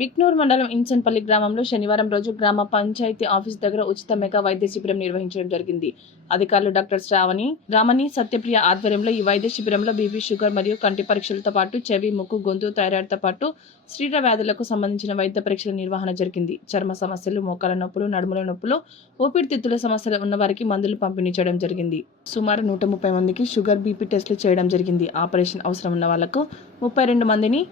బిక్నూర్ మండలం ఇన్సన్పల్లి గ్రామంలో శనివారం రోజు గ్రామ పంచాయతీ ఆఫీస్ దగ్గర ఉచిత మెగా వైద్య శిబిరం నిర్వహించడం జరిగింది. అధికారులు డాక్టర్ రామణి సత్యప్రియ ఆధ్వర్యంలో ఈ వైద్య శిబిరంలో బీపీ, షుగర్ మరియు కంటి పరీక్షలతో పాటు చెవి, ముక్కు, గొంతు, థైరాయిడ్తో పాటు శరీర వ్యాధులకు సంబంధించిన వైద్య పరీక్షల నిర్వహణ జరిగింది. చర్మ సమస్యలు, మోకాల నొప్పులు, నడుముల నొప్పులు, ఊపిరితిత్తుల సమస్యలు ఉన్న వారికి మందులు పంపిణీ చేయడం జరిగింది. సుమారు 130 మందికి షుగర్, బీపీ టెస్టులు చేయడం జరిగింది. ఆపరేషన్ అవసరం ఉన్న వాళ్లకు 32 మందిని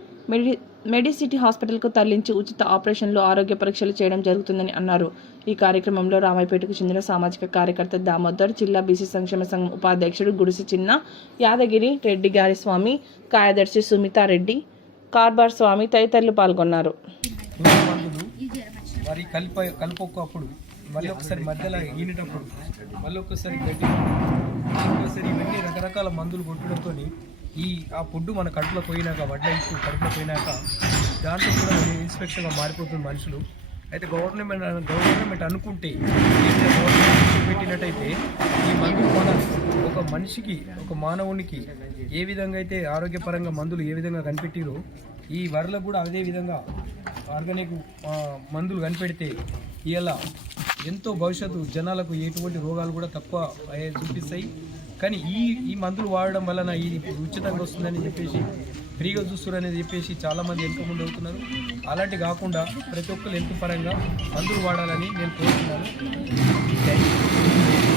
మెడిసిటీ హాస్పిటల్కు తరలించి ఉచిత ఆపరేషన్లు, ఆరోగ్య పరీక్షలు చేయడం జరుగుతుందని అన్నారు. ఈ కార్యక్రమంలో రామాయపేటకు చెందిన సామాజిక కార్యకర్త దామోదర్, జిల్లా బీసీ సంక్షేమ సంఘం ఉపాధ్యక్షుడు గుడిసి చిన్న, యాదగిరి రెడ్డి గారి స్వామి, కార్యదర్శి సుమితారెడ్డి, కార్బార్ స్వామి తదితరులు పాల్గొన్నారు. మళ్ళీ ఒకసారి మధ్యలో ఈనేటప్పుడు మళ్ళీ ఒకసారి గడ్డి ఇవన్నీ రకరకాల మందులు కొట్టడంతో ఆ ఫుడ్ మన కడుపులో పోయినాక వడ్ల ఇష్యూ కడుపులో పోయినాక దాంట్లో కూడా ఇన్స్పెక్షన్గా మారిపోతుంది మనుషులు. అయితే గవర్నమెంట్ అనుకుంటే పెట్టినట్టయితే ఈ మందులు మన ఒక మనిషికి, ఒక మానవునికి ఏ విధంగా అయితే ఆరోగ్యపరంగా మందులు ఏ విధంగా కనిపెట్టిరో ఈ వరలకు కూడా అదే విధంగా ఆర్గానిక్ మందులు కనిపెడితే ఇలా ఎంతో భవిష్యత్తు జనాలకు ఎటువంటి రోగాలు కూడా తక్కువ చూపిస్తాయి. కానీ ఈ మందులు వాడడం వలన ఇది ఉచితంగా వస్తుందని చెప్పేసి, ఫ్రీగా చూస్తున్నారని చెప్పేసి చాలామంది వెనుక ముందు అవుతున్నారు. అలాంటి కాకుండా ప్రతి ఒక్కరు హెల్త్ పరంగా మందులు వాడాలని నేను కోరుతున్నాను. Thank you.